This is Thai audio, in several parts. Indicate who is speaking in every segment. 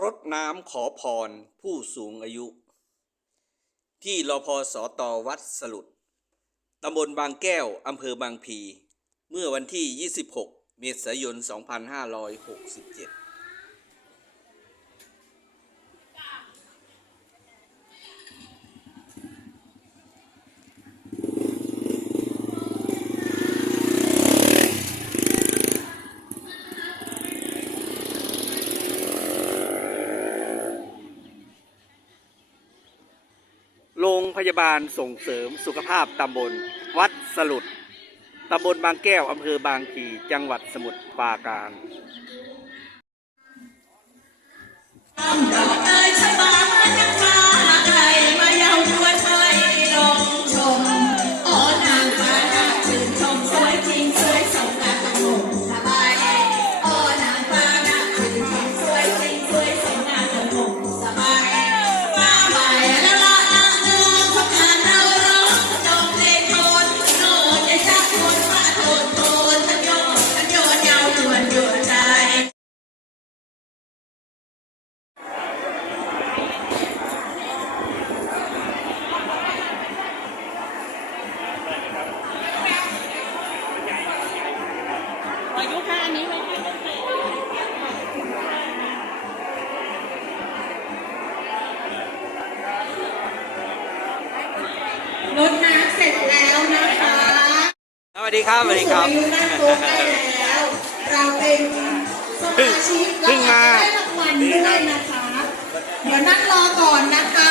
Speaker 1: รดน้ำขอพรผู้สูงอายุ ที่รพสตวัดสลุดตำบลบางแก้ว อำเภอบางพี เมื่อวันที่ 26 เมษายน 2567 ยาบาลส่งเสริมสุขภาพตำบล วัดสลุดตำบลบางแก้วอำเภอบางพีจังหวัดสมุทรปราการ
Speaker 2: สูงอายุนั่งโต๊ะได้แล้ว เราเป็นสมาชิก
Speaker 1: เพิ่งมา
Speaker 2: ได้รางวัลด้วยนะคะ เดี๋ยวนั่งรอก่อนนะคะ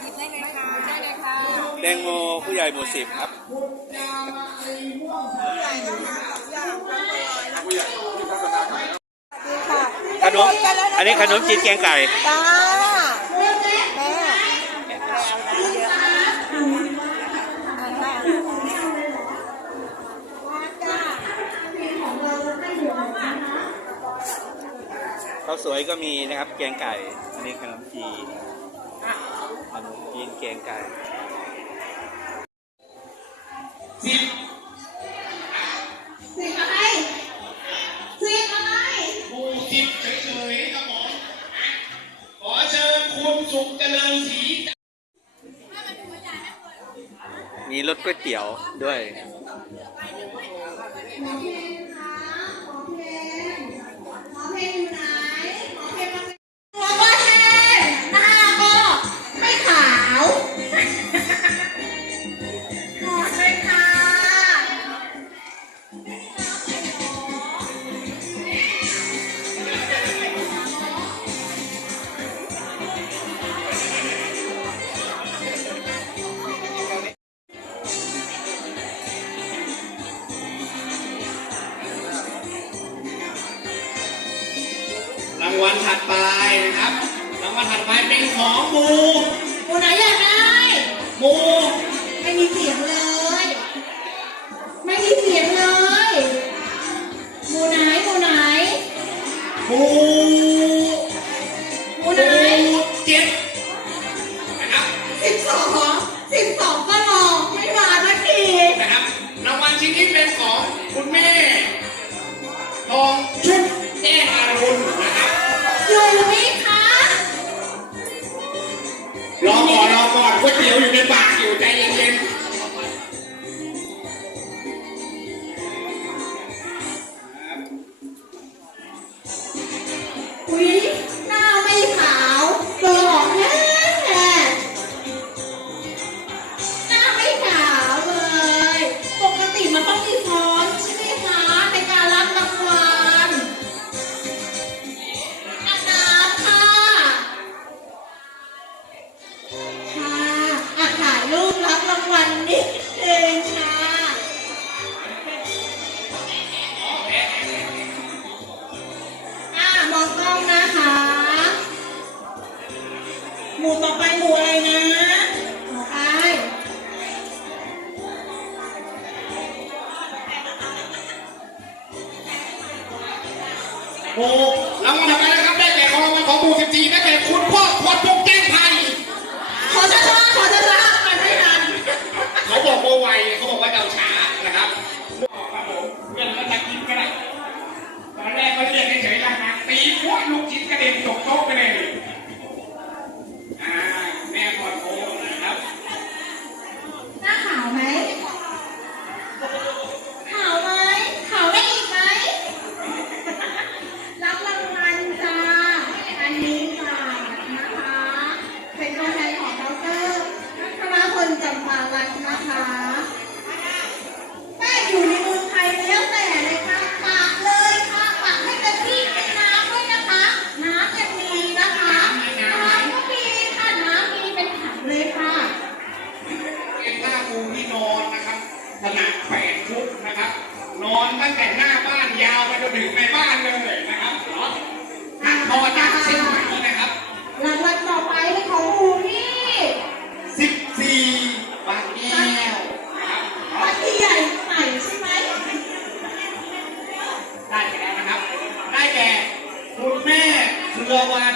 Speaker 3: แดง
Speaker 4: โมผู้ใหญ่หมูสิบครับ ขนม อันนี้ขนมจีนแกงไก่
Speaker 5: ตาแม่
Speaker 4: ข้าวสวยก็มีนะครับ แกงไก่ อันนี้ขนมจีนขนมจีนแกงไก่
Speaker 3: สิบสิบอะไรสิบอะไร
Speaker 2: หมู่สิบเฉยๆครับผมขอเชิญคุณสุขเจริญศรี
Speaker 4: มีรถก๋วยเตี๋ยวด้วย
Speaker 3: ก่
Speaker 2: อ
Speaker 3: นก๋
Speaker 2: ว
Speaker 3: ย
Speaker 2: เตี๋ยวอยู่ในปาก
Speaker 3: โบเรางวัลถัไรนะ
Speaker 2: ครับได้แต่ของรางวัลของปูสิบสี่ได้แต่คุณพ่อพลพงแก้งไทย
Speaker 3: ขอเช้าๆ
Speaker 2: ขอเช้า Joe